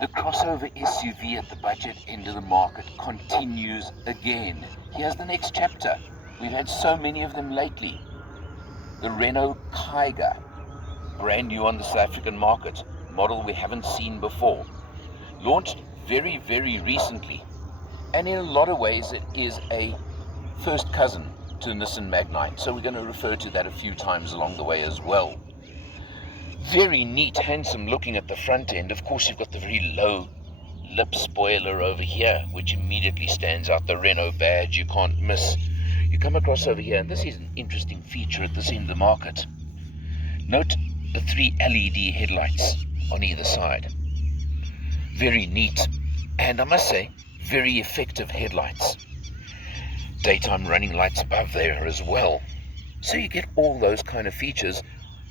The crossover SUV at the budget end of the market continues again. Here's the next chapter. We've had so many of them lately. The Renault Kiger, brand new on the South African market, model we haven't seen before. Launched very, very recently. And in a lot of ways it is a first cousin to the Nissan Magnite. So we're going to refer to that a few times along the way as well. Very neat, handsome looking at the front end. Of course, you've got the very low lip spoiler over here, which immediately stands out. The Renault badge, you can't miss. You come across over here, and this is an interesting feature at this end of the market. Note the 3 LED headlights on either side. Very neat, and I must say, very effective headlights. Daytime running lights above there as well. So you get all those kind of features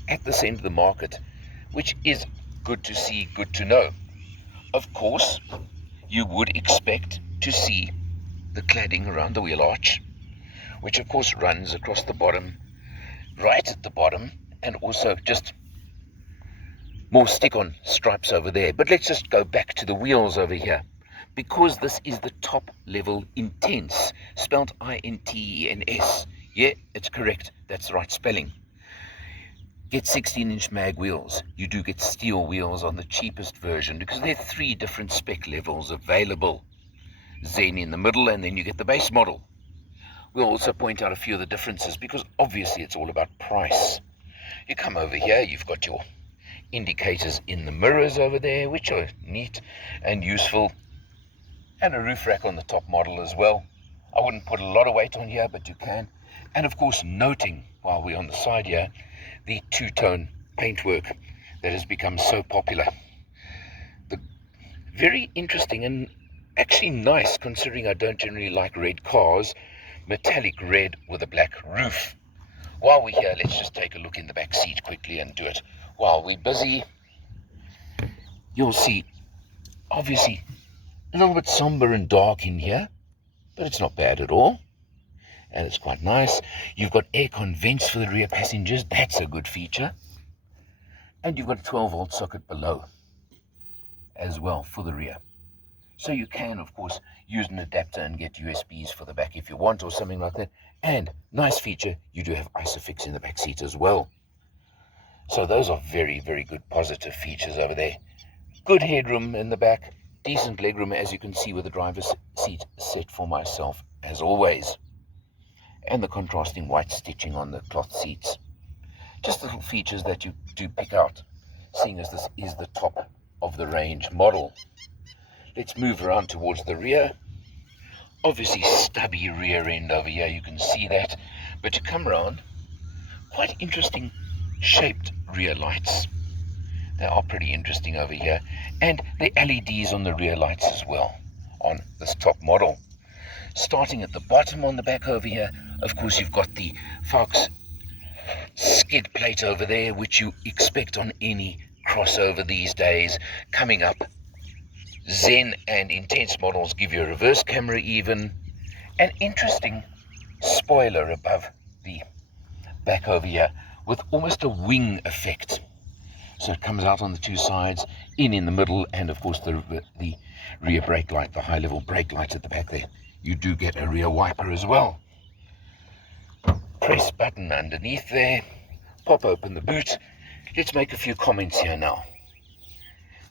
at this end of the market, which is good to see, good to know. Of course, you would expect to see the cladding around the wheel arch, which of course runs across the bottom, right at the bottom, and also just more stick-on stripes over there. But let's just go back to the wheels over here, because this is the top level Intens, spelled I-N-T-E-N-S. Yeah, it's correct, that's the right spelling. Get 16-inch mag wheels. You do get steel wheels on the cheapest version because there are 3 different spec levels available. Zen in the middle, and then you get the base model. We'll also point out a few of the differences because obviously it's all about price. You come over here, you've got your indicators in the mirrors over there, which are neat and useful, and a roof rack on the top model as well. I wouldn't put a lot of weight on here, but you can. And of course, noting while we're on the side here, the two-tone paintwork that has become so popular. The very interesting and actually nice, considering I don't generally like red cars, metallic red with a black roof. While we're here, let's just take a look in the back seat quickly and do it while we're busy. You'll see, obviously, a little bit somber and dark in here, but it's not bad at all. And it's quite nice. You've got aircon vents for the rear passengers. That's a good feature. And you've got a 12-volt socket below as well for the rear. So you can, of course, use an adapter and get USBs for the back if you want or something like that. And nice feature, you do have ISOFIX in the back seat as well. So those are very, very good positive features over there. Good headroom in the back. Decent legroom, as you can see, with the driver's seat set for myself, as always. And the contrasting white stitching on the cloth seats. Just little features that you do pick out, seeing as this is the top of the range model. Let's move around towards the rear. Obviously stubby rear end over here, you can see that. But to come around, quite interesting shaped rear lights. They are pretty interesting over here. And the LEDs on the rear lights as well on this top model. Starting at the bottom on the back over here, of course, you've got the Fox skid plate over there, which you expect on any crossover these days. Coming up, Zen and Intense models give you a reverse camera even. An interesting spoiler above the back over here with almost a wing effect. So it comes out on the 2 sides, in the middle, and of course the rear brake light, the high-level brake light at the back there. You do get a rear wiper as well. Press button underneath there, pop open the boot. Let's make a few comments here now.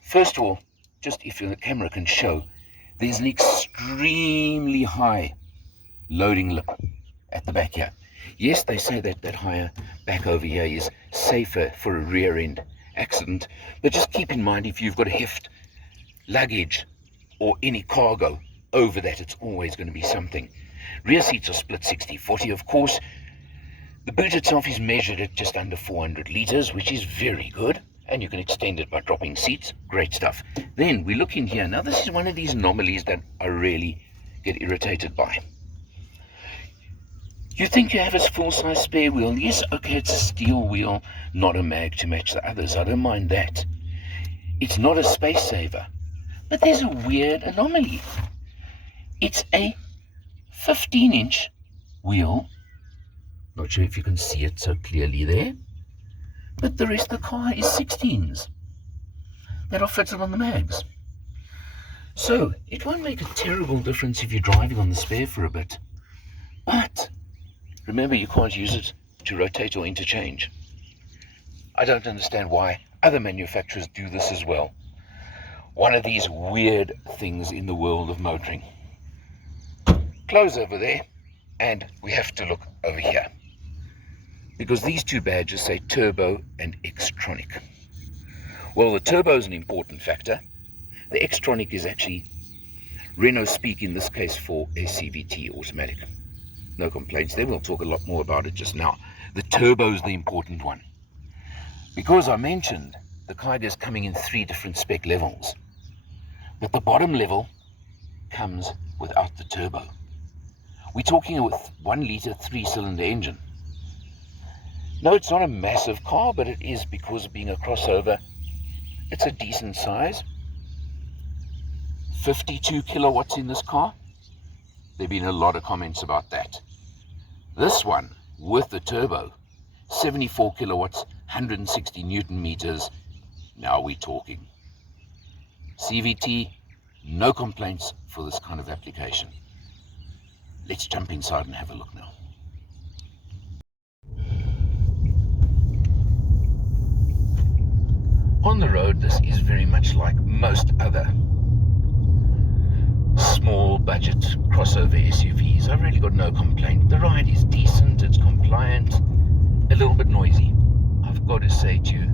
First of all, just if the camera can show, there's an extremely high loading lip at the back here. Yes, they say that that higher back over here is safer for a rear end accident, but just keep in mind if you've got to heft luggage or any cargo over that, it's always going to be something. Rear seats are split 60-40, of course. The boot itself is measured at just under 400 litres, which is very good, and you can extend it by dropping seats. Great stuff. Then we look in here. Now this is one of these anomalies that I really get irritated by. You think you have a full-size spare wheel. Yes, okay, it's a steel wheel, not a mag to match the others. I don't mind that. It's not a space saver. But there's a weird anomaly. It's a 15-inch wheel. Not sure if you can see it so clearly there. But the rest of the car is 16s that are fitted on the mags. So it won't make a terrible difference if you're driving on the spare for a bit. But remember, you can't use it to rotate or interchange. I don't understand why other manufacturers do this as well. One of these weird things in the world of motoring. Close over there, and we have to look over here, because these two badges say turbo and Xtronic. Well, the turbo is an important factor. The Xtronic is actually Renault speak in this case for a CVT automatic. No complaints there. We'll talk a lot more about it just now. The turbo is the important one, because I mentioned the Kiger is coming in 3 different spec levels, but the bottom level comes without the turbo. We're talking with 1 litre 3-cylinder engine. No, it's not a massive car, but it is, because of being a crossover, it's a decent size. 52 kilowatts in this car. There have been a lot of comments about that. This one, with the turbo, 74 kilowatts, 160 newton meters. Now we're talking. CVT, no complaints for this kind of application. Let's jump inside and have a look now. On the road, this is very much like most other small budget crossover SUVs. I've really got no complaint. The ride is decent, it's compliant, a little bit noisy. I've got to say to you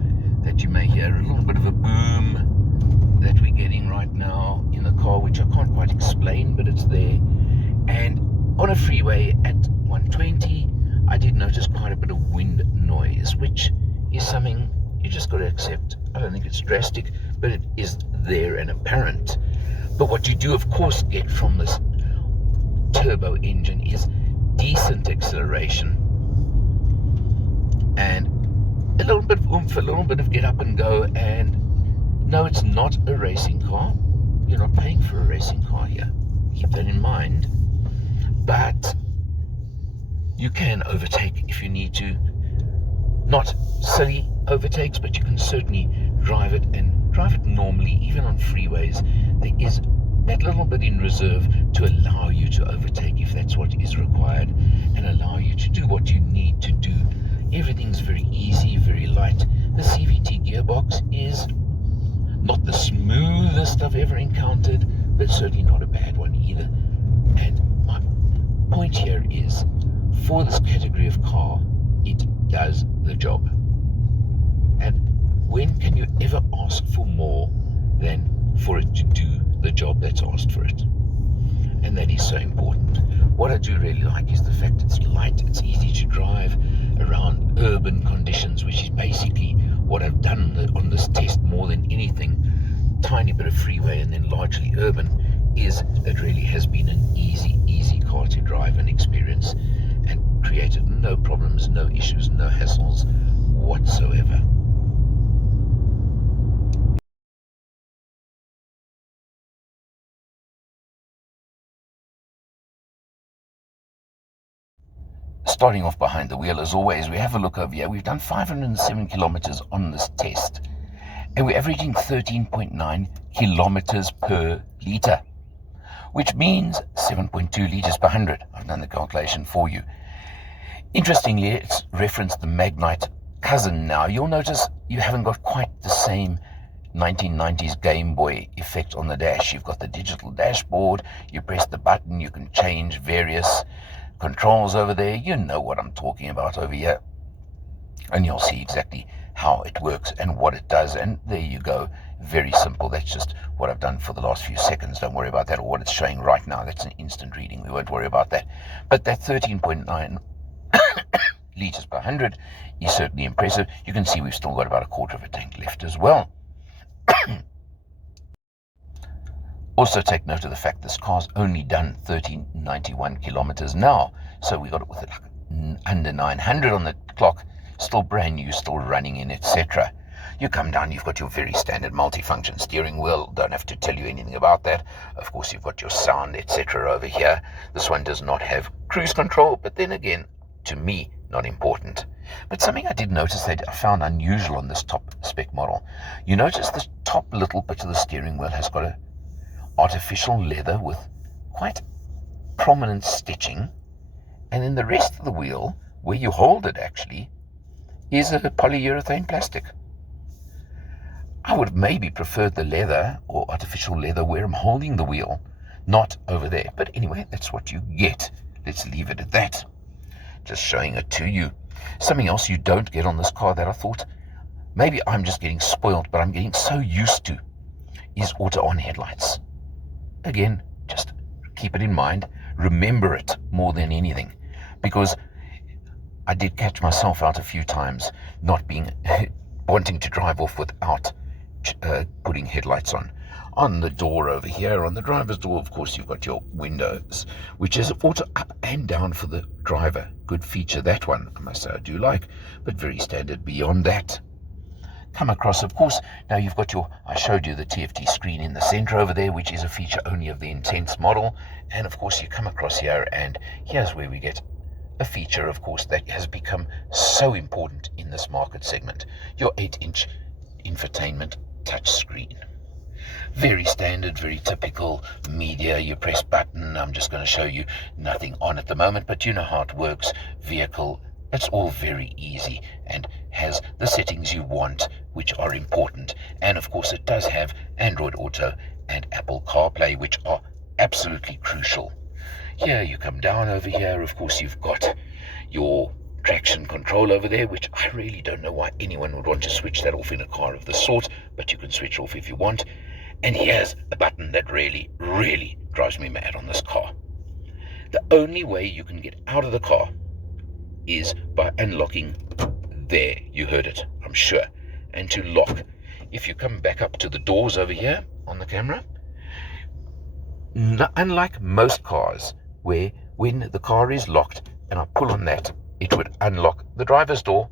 that you may hear a little bit of a boom that we're getting right now in the car, which I can't quite explain, but it's there. And on a freeway at 120, I did notice quite a bit of wind noise, which is something you just got to accept. I don't think it's drastic, but it is there and apparent. But what you do, of course, get from this turbo engine is decent acceleration and a little bit of oomph, a little bit of get up and go. And no, it's not a racing car. You're not paying for a racing car here. Keep that in mind. But you can overtake if you need to. Not silly overtakes, but you can certainly drive it, and drive it normally, even on freeways. There is that little bit in reserve to allow you to overtake if that's what is required, and allow you to do what you need to do. Everything's very easy, very light. The CVT gearbox is not the smoothest I've ever encountered, but certainly not a bad one either. And my point here is, for this category of car, it does the job. And when can you ever ask for more than for it to do the job that's asked for it? And that is so important. What I do really like is the fact it's light, it's easy to drive around urban conditions, which is basically what I've done on this test more than anything. Tiny bit of freeway and then largely urban, is it really has been an easy car to drive and experience, and created no problems, no issues, no hassles whatsoever. Starting off behind the wheel, as always, we have a look over here. We've done 507 kilometers on this test, and we're averaging 13.9 kilometers per litre, which means 7.2 litres per 100. I've done the calculation for you. Interestingly, it's referenced the Magnite cousin now. You'll notice you haven't got quite the same 1990s Game Boy effect on the dash. You've got the digital dashboard. You press the button, you can change various controls over there. You know what I'm talking about over here. And you'll see exactly how it works and what it does. And there you go. Very simple. That's just what I've done for the last few seconds. Don't worry about that, or what it's showing right now. That's an instant reading. We won't worry about that. But that 13.9 litres per 100 is certainly impressive. You can see we've still got about a quarter of a tank left as well. Also take note of the fact this car's only done 1391 kilometers now. So we got it with it under 900 on the clock. Still brand new, still running in, etc. You come down, you've got your very standard multifunction steering wheel. Don't have to tell you anything about that. Of course, you've got your sound, etc. over here. This one does not have cruise control, but then again, to me, not important. But something I did notice that I found unusual on this top spec model. You notice the top little bit of the steering wheel has got a artificial leather with quite prominent stitching, and then the rest of the wheel, where you hold it actually, is a polyurethane plastic. I would have maybe preferred the leather or artificial leather where I'm holding the wheel, not over there. But anyway, that's what you get. Let's leave it at that. Just showing it to you. Something else you don't get on this car that I thought, maybe I'm just getting spoiled, but I'm getting so used to, is auto-on headlights. Again, just keep it in mind. Remember it more than anything. Because I did catch myself out a few times not being wanting to drive off without putting headlights on the door over here. On the driver's door, of course, you've got your windows, which is auto up and down for the driver. Good feature, that one, I must say, I do like, but very standard beyond that. Come across, of course, now you've got I showed you the TFT screen in the center over there, which is a feature only of the Intens model. And of course, you come across here, and here's where we get a feature, of course, that has become so important in this market segment. Your 8-inch infotainment touchscreen. Very standard, very typical media. You press button. I'm just going to show you nothing on at the moment, but you know how it works. Vehicle, it's all very easy and has the settings you want, which are important. And of course, it does have Android Auto and Apple CarPlay, which are absolutely crucial. Here you come down over here, of course you've got your traction control over there, which I really don't know why anyone would want to switch that off in a car of this sort, but you can switch off if you want. And here's a button that really, really drives me mad on this car. The only way you can get out of the car is by unlocking there. You heard it, I'm sure. And to lock. If you come back up to the doors over here on the camera, unlike most cars, where when the car is locked and I pull on that, it would unlock the driver's door.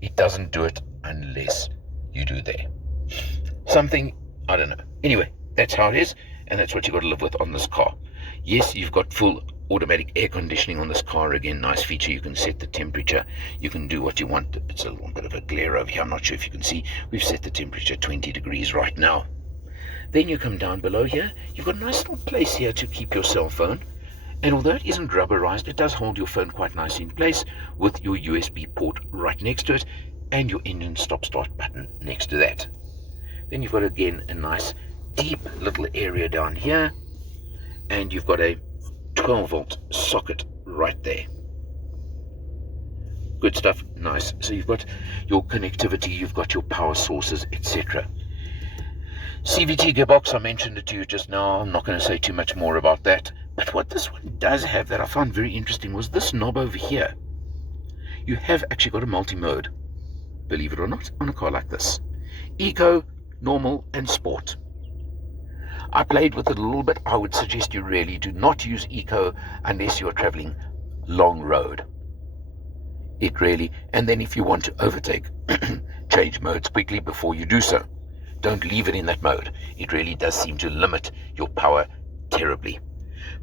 It doesn't do it unless you do there. Something, I don't know. Anyway, that's how it is, and that's what you've got to live with on this car. Yes, you've got full automatic air conditioning on this car. Again, nice feature. You can set the temperature. You can do what you want. It's a little bit of a glare over here. I'm not sure if you can see. We've set the temperature 20 degrees right now. Then you come down below here. You've got a nice little place here to keep your cell phone. And although it isn't rubberized, it does hold your phone quite nicely in place with your USB port right next to it and your engine stop-start button next to that. Then you've got, again, a nice deep little area down here, and you've got a 12-volt socket right there. Good stuff, nice. So you've got your connectivity, you've got your power sources, etc. CVT gearbox, I mentioned it to you just now. I'm not going to say too much more about that. But what this one does have that I found very interesting was this knob over here. You have actually got a multi-mode, believe it or not, on a car like this. Eco, normal, and sport. I played with it a little bit. I would suggest you really do not use Eco unless you're traveling long road. It really, and then if you want to overtake, change modes quickly before you do so. Don't leave it in that mode. It really does seem to limit your power terribly.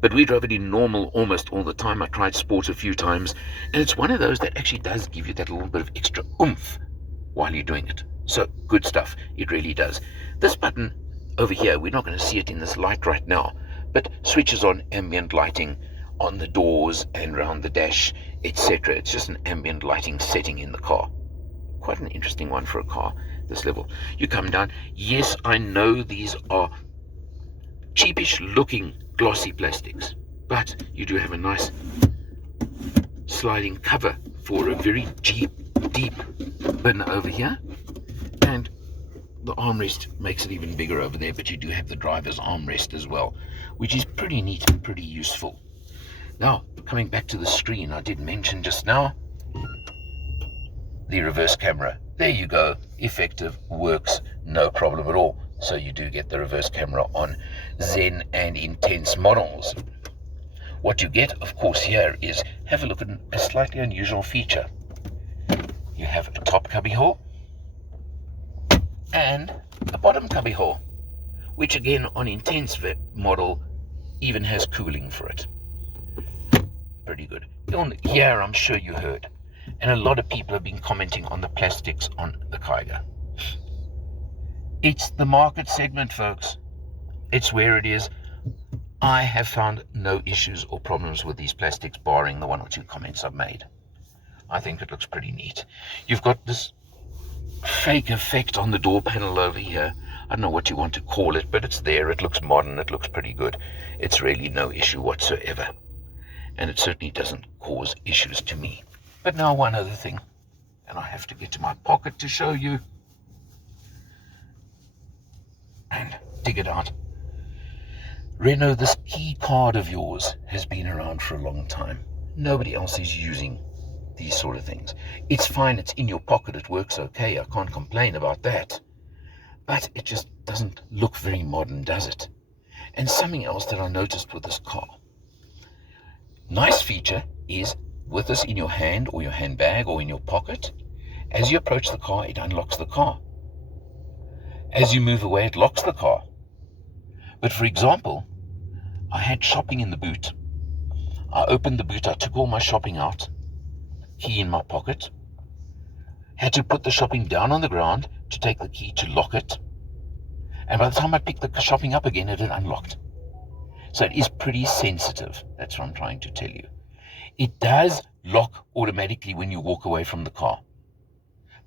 But we drove it in normal almost all the time. I tried sport a few times, and it's one of those that actually does give you that little bit of extra oomph while you're doing it. So, good stuff. It really does. This button over here, we're not going to see it in this light right now, but switches on ambient lighting on the doors and around the dash, etc. It's just an ambient lighting setting in the car. Quite an interesting one for a car this level. You come down. Yes, I know these are cheapish looking glossy plastics, but you do have a nice sliding cover for a very deep bin over here, and the armrest makes it even bigger over there, but you do have the driver's armrest as well, which is pretty neat and pretty useful. Now, coming back to the screen, I did mention just now the reverse camera. There you go, effective, works, no problem at all. So you do get the reverse camera on Zen and Intens models. What you get, of course, here is, have a look at a slightly unusual feature. You have a top cubbyhole and a bottom cubbyhole, which again on Intens model even has cooling for it. Pretty good. Here, I'm sure you heard, and a lot of people have been commenting on the plastics on the Kiger. It's the market segment, folks. It's where it is. I have found no issues or problems with these plastics, barring the one or two comments I've made. I think it looks pretty neat. You've got this fake effect on the door panel over here. I don't know what you want to call it, but it's there. It looks modern. It looks pretty good. It's really no issue whatsoever. And it certainly doesn't cause issues to me. But now one other thing, and I have to get to my pocket to show you and dig it out. Renault, this key card of yours has been around for a long time. Nobody else is using these sort of things. It's fine, it's in your pocket, it works okay, I can't complain about that. But it just doesn't look very modern, does it? And something else that I noticed with this car. Nice feature is, with this in your hand or your handbag or in your pocket, as you approach the car, it unlocks the car. As you move away, it locks the car. But for example, I had shopping in the boot. I opened the boot, I took all my shopping out, key in my pocket, had to put the shopping down on the ground to take the key to lock it. And by the time I picked the shopping up again, it had unlocked. So it is pretty sensitive. That's what I'm trying to tell you. It does lock automatically when you walk away from the car.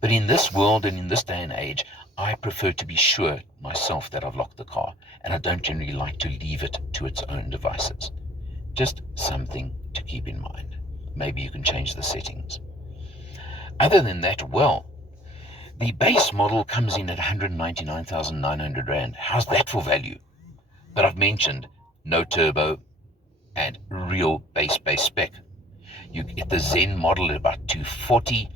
But in this world and in this day and age, I prefer to be sure myself that I've locked the car, and I don't generally like to leave it to its own devices. Just something to keep in mind. Maybe you can change the settings. Other than that, well, the base model comes in at 199,900 Rand. How's that for value? But I've mentioned no turbo and real base spec. You get the Zen model at about 240,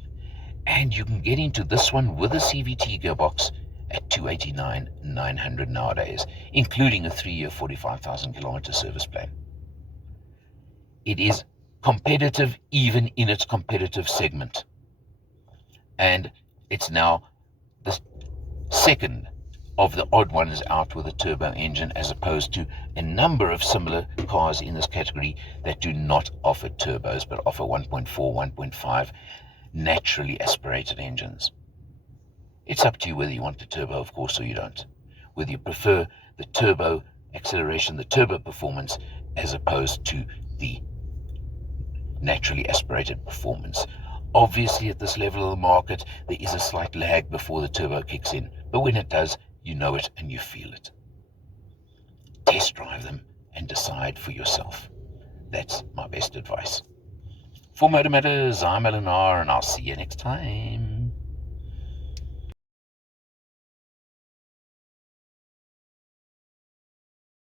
and you can get into this one with a CVT gearbox at 289,900 nowadays, including a 3-year 45,000 kilometer service plan. It is competitive even in its competitive segment. And it's now the second of the odd ones out with a turbo engine, as opposed to a number of similar cars in this category that do not offer turbos but offer 1.4, 1.5 naturally aspirated engines. It's up to you whether you want the turbo, of course, or you don't. Whether you prefer the turbo acceleration, the turbo performance, as opposed to the naturally aspirated performance. Obviously, at this level of the market, there is a slight lag before the turbo kicks in, but when it does, you know it and you feel it. Test drive them and decide for yourself. That's my best advice. For Motor Matters, I'm Eleanor, and I'll see you next time.